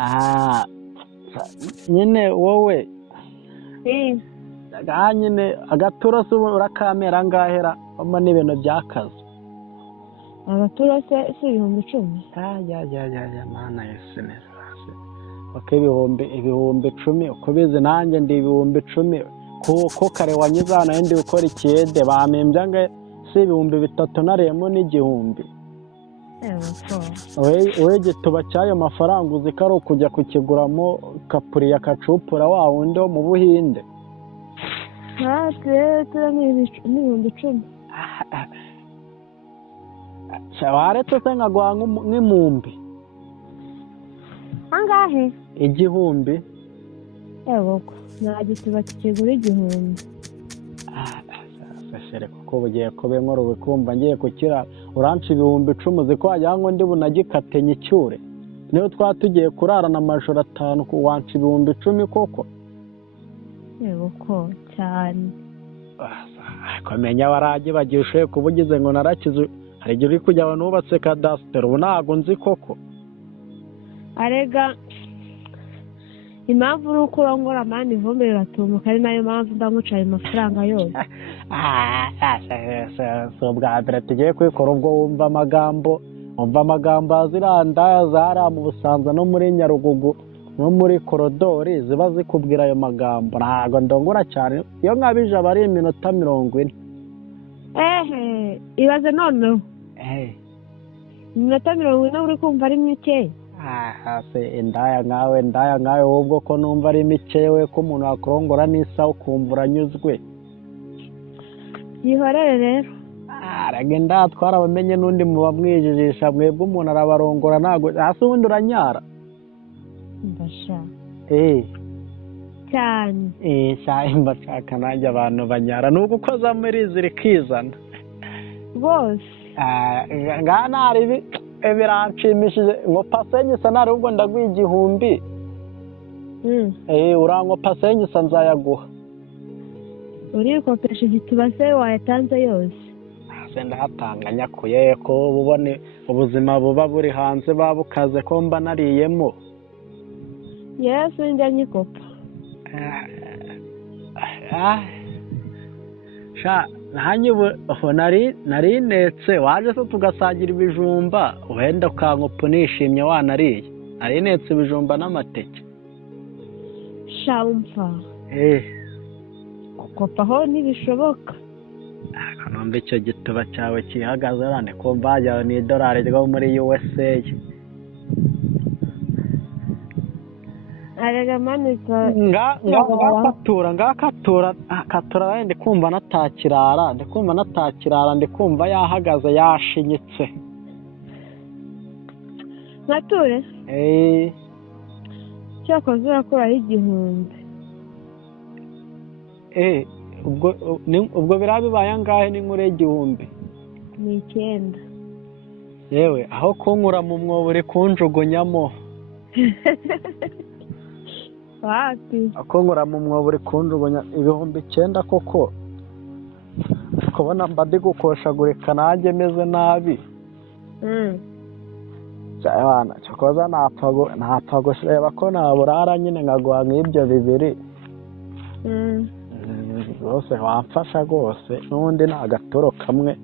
Ah, nyine wowe nyine agaturo se urakamera ngahera ama n'ibintu byakaze. agaturo se si 10,000. Ya mana Yesu neza. Ok, ibihumbi 10 uko bizi nanjye ndi ibihumbi 10 kuko kare wanyizana ndi gukora ikiyede bamembya ngo si 3,000 naremo n'igihumbi. Oye gituba cyayo mafaranga uzi ko ari ukujya kukiguramo kapuriya kacupura wa wundi wo mu Buhinde. n'ibihumbi 10. Waretse se nkaguha nk'imumbi angahe? igihumbi. Yego nta gituba kigura igihumbi. Sashere kuko bugiye kube nkoro kumva ngiye kukira uranca ibihumbi 10 ziko wajya ngo ndi bunagikate nyicyure. Niyo twatugiye kurarana amajoro 5 ku wanca ibihumbi 10 koko. Yego ko cyane. Komenya warage bagishoye kubugize ngo narakize hari igihe uri kujya abantu bubatse cadastre ubu ntago nzi koko. Arega impamvu uri kurongora mani ivumbi riratumuka ari nayo mpamvu ndamucaye amafaranga yose. So bwa mbere tugiye kwikora ubwo wumva amagambo aziranda zara mu Busanza no muri Nyarugugu no muri korodori ziba zikubwira ayo magambo ntago ndongora cyane iyo nkabije abari iminota 40. Ibaze noneho iminota 40 uri kumva ari mike. Se indaya nkawe ubwo ko numva ari mikewe ko umuntu akurongora n'isaha ukumva uranyuzwe. Yihorere rero. Aragenda twarabamenye n'undi mu bamwijijisha mwebwe umuntu arabarongora ntago hasi ubundi uranyara. Mbasha. Cyane. Shahimba shaka nanjye abantu banyara nuko ukoza muri zirikizana. Bose. Ngana ari biranshimishije ngo pasenye sanari ubwo ndaguha igihumbi. Urango pasenye nzayaguha. Uri kopesha igituba se wayatanze yose. Se ndahatanga nyakuye ko ubone ubuzima buba buri hanze babukaze ko mba nariyemo. Yesu njya nyikopa. Hanyuma nari netse waje se tugasangira ibijumba wenda ukankopa nishimye wanariye. Nari netse ibijumba n'amateke. Umva. Gukopa ho ntibishoboka. Numva icyo gituba cyawe kihagaze rane ko mbajya ni $1 ryo muri USA. Arega manika ngakatura wende kumva natakirara ndikumva yahagaze yashinyitse. Nature cyakoze urakora igihumbi. Ubwo birabibaye angahe ni nkure igihumbi? Ni 9. Yewe aho kunkura mu mwobo uri kunjugunyamo. Wati. Akunkura mu mwobo uri kunjugunya ibihumbi 9 koko. Kubona mbadi gukoshagurika nanjye meze nabi. Cyabana cyokoza napfa gusheba ko naburara nyine nkaguha nk'ibyo bibiri. Rwose wamfasha rwose n'ubundi ni agatoro kamwe.